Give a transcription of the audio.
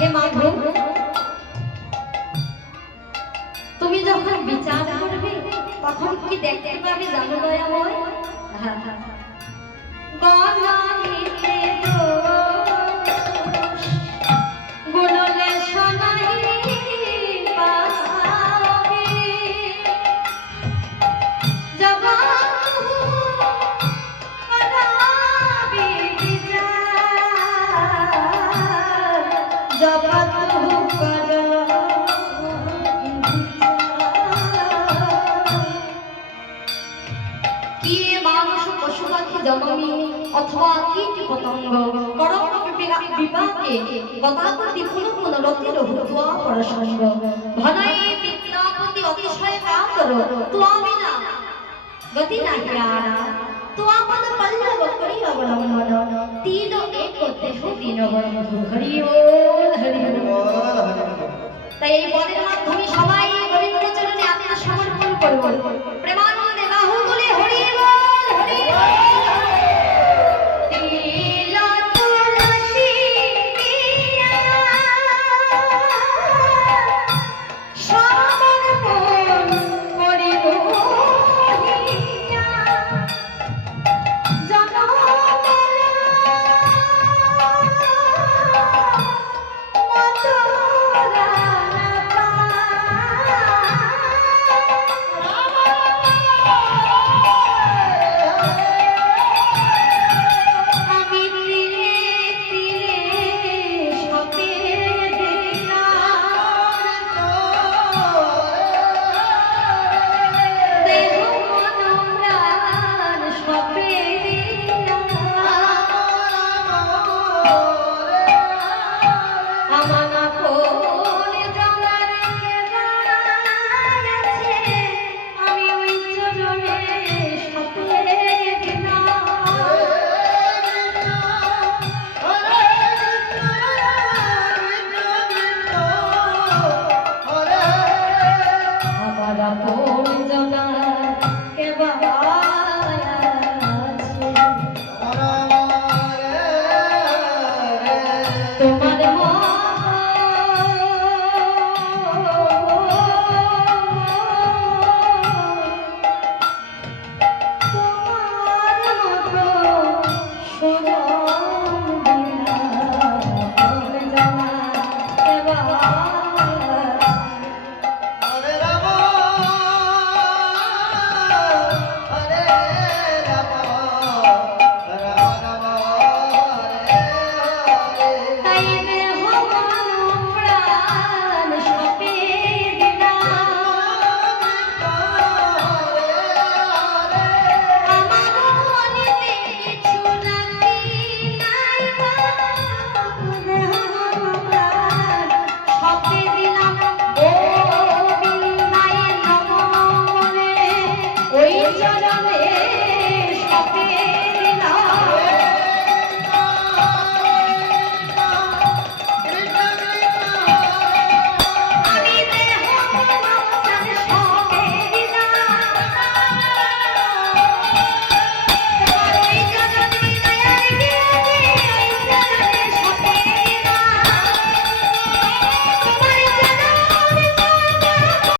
হে মাধব, তুমি যখন বিচার করবে তখন কি দেখতে পাবে জানো দয়াময়? বনাইতে দোষ গুণলে শোনাই পাবে, জগৎ করাবে বিচার, জগৎ জননী অথবা কীট পতঙ্গ করণ বিভাগে গতাগতি পুনঃ পুনরতির হুয়া পরসঙ্গ ভনাই বিদ্যাপতি অতিশয় কাতর তুয়া বিনা গতি নাহি আরা তুয়া পদ পল্লব করি অবলম্বন তিন এক দেহ দিন বন্ধু হরি ওল হরি ওল। তাই এই পদের মাধ্যমে সবাই গোবিন্দ চরণে আত্মসমর্পণ করব।